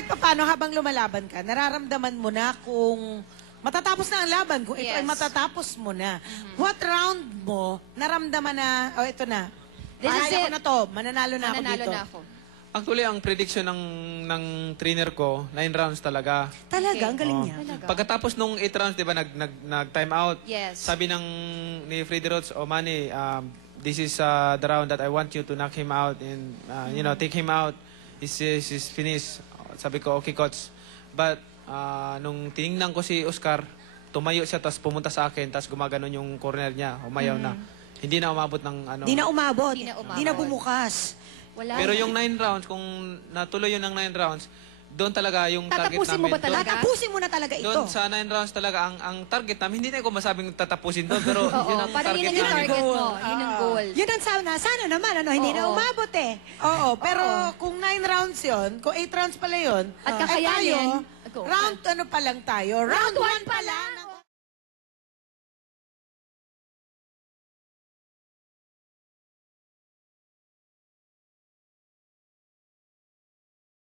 kahit paano habang lumalaban ka, nararamdaman mo na kung matatapos na ang laban, kung ito ay matatapos mo na. What round mo, naramdaman na, oh, ito na. Kaya ko na to, mananalo na ako dito. Actually, ang prediction ng trainer ko, 9 rounds talaga. Talaga? Ang galing niya. Pagkatapos nung 8 rounds, di ba, nag-time out. Yes. Sabi ni Freddy Rhodes, oh Manny, this is the round that I want you to knock him out and, you know, take him out. He's finished. Sabi ko, okay, coach. But, nung tinignan ko si Oscar, tumayo siya, tapos pumunta sa akin, tapos gumaganon yung corner niya, umayaw na. Hindi na umabot ng ano. Di na umabot. Di na bumukas. Wala. Pero yung 9 rounds, kung natuloy yun ng 9 rounds, doon talaga yung target namin. Tatapusin mo ba talaga? Tatapusin mo na talaga ito. Doon sa 9 rounds talaga, ang target namin, hindi na ko masabing tatapusin doon, pero yun ang parang target yun ang namin. target mo. Yun ang goal. Yun ang sana naman, ano, hindi na umabot eh. Oo, pero kung 9 rounds yun, kung 8 rounds pala yun, At kakayanin, tayo, round ano pa lang tayo? Round 1 pa lang.